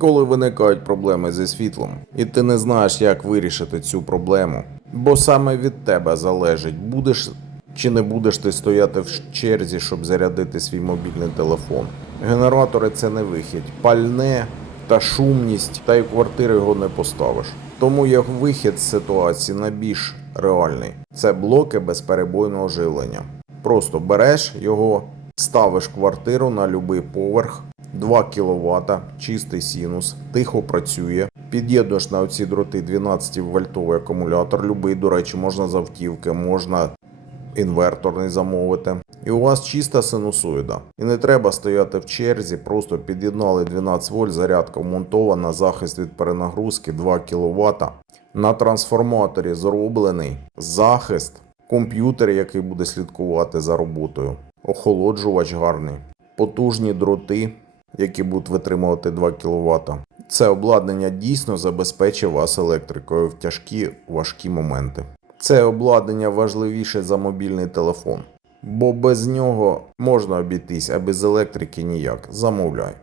коли виникають проблеми зі світлом, і ти не знаєш, як вирішити цю проблему. Бо саме від тебе залежить, будеш чи не будеш ти стояти в черзі, щоб зарядити свій мобільний телефон. Генератори це не вихід. Пальне та шумність, та й в квартиру його не поставиш. Тому як вихід з ситуації найбільш реальний це блоки безперебойного живлення. Просто береш його, ставиш квартиру на будь-який поверх, 2 кВт, чистий синус, тихо працює. Під'єднуєш на оці дроти 12 вольтовий акумулятор, любий, до речі, можна з автівки, можна інверторний замовити. І у вас чиста синусоїда. І не треба стояти в черзі, просто під'єднали 12 вольт, зарядка вмонтована, захист від перенагрузки 2 кВт. На трансформаторі зроблений захист, комп'ютер, який буде слідкувати за роботою, охолоджувач гарний, потужні дроти, які будуть витримувати 2 кВт. Це обладнання дійсно забезпечить вас електрикою в тяжкі важкі моменти. Це обладнання важливіше за мобільний телефон, бо без нього можна обійтись, а без електрики ніяк. Замовляй.